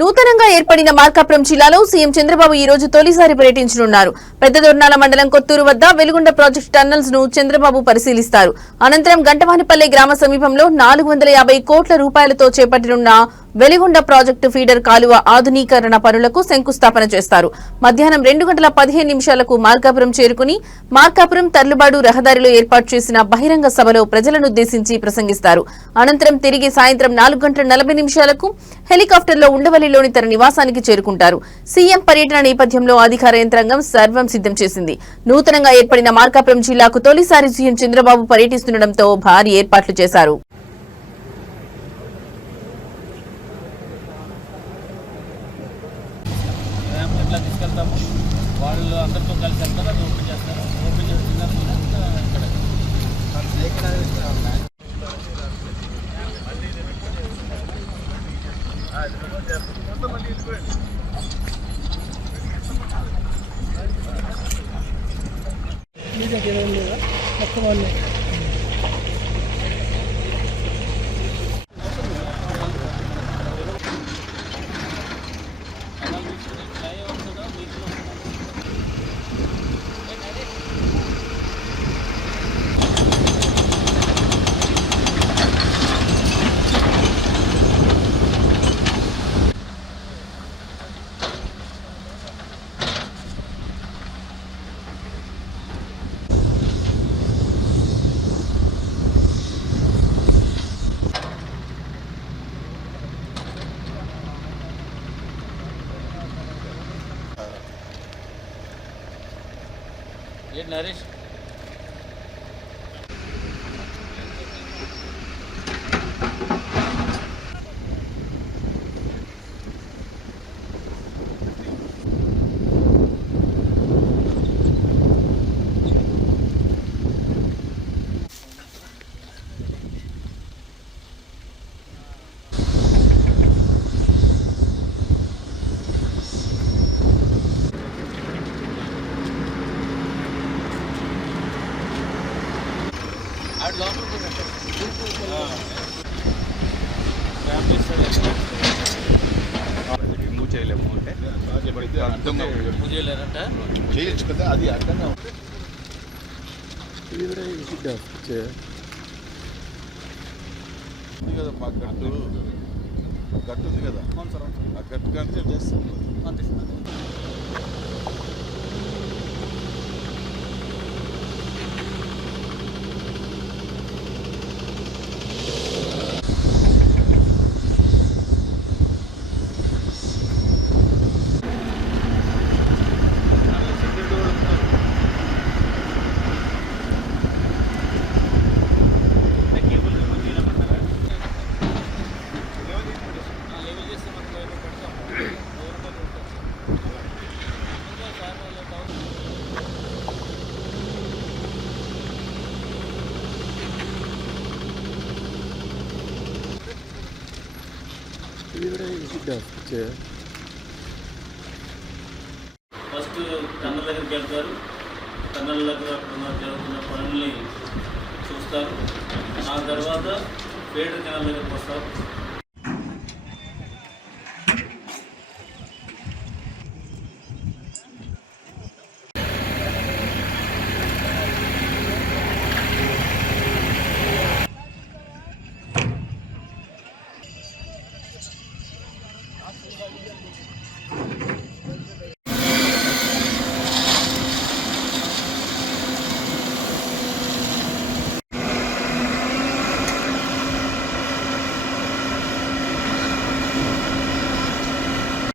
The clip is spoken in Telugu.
నూతనంగా ఏర్పడిన మార్కాపురం జిల్లాలో సీఎం చంద్రబాబు ఈ రోజు తొలిసారి పర్యటించనున్నారు. పెద్దదొర్నాల మండలం కొత్తూరు వద్ద వెలుగొండ ప్రాజెక్టు టన్నల్స్ ను చంద్రబాబు పరిశీలిస్తారు. అనంతరం గంటవానిపల్లె గ్రామ సమీపంలో 450 కోట్ల రూపాయలతో చేపట్టనున్న వెలుగొండ ప్రాజెక్టు ఫీడర్ కాలువ ఆధునీకరణ పనులకు శంకుస్థాపన చేస్తారు. మధ్యాహ్నం 2:15 మార్కాపురం చేరుకుని మార్కాపురం తర్లుబాడు రహదారిలో ఏర్పాటు చేసిన బహిరంగ సభలో ప్రజలనుద్దేశించి ప్రసంగిస్తారు. అనంతరం తిరిగి సాయంత్రం 4:40 హెలికాప్టర్లో ఉండవల్లిలోని తన నివాసానికి చేరుకుంటారు. సీఎం పర్యటన నేపథ్యంలో అధికార యంత్రాంగం సర్వం సిద్ధం చేసింది. నూతనంగా ఏర్పడిన మార్కాపురం జిల్లాకు తొలిసారి సీఎం చంద్రబాబు పర్యటిస్తుండటంతో భారీ ఏర్పాట్లు చేశారు. వాళ్ళు అందరితో కలిసి వెళ్తారు, అది ఓపెన్ చేస్తారు. ఓపెన్ చేస్తున్నారు ఏంటి నరేష్? రిమూవ్ చేయలేము అంటే చేయొచ్చు కదా, అది అర్థంగా ఉంటుంది కదా. మా గట్టు ఉంది కదా, ఆ గట్టు కంటే చేస్తాం. ఫస్ట్ టన్నల్ దగ్గరికి వెళ్తారు. టన్నల్ దగ్గర అక్కడ జరుగుతున్న పనుల్ని చూస్తారు. ఆ తర్వాత ఫీడర్ కెనాల్ దగ్గరికి వస్తారు.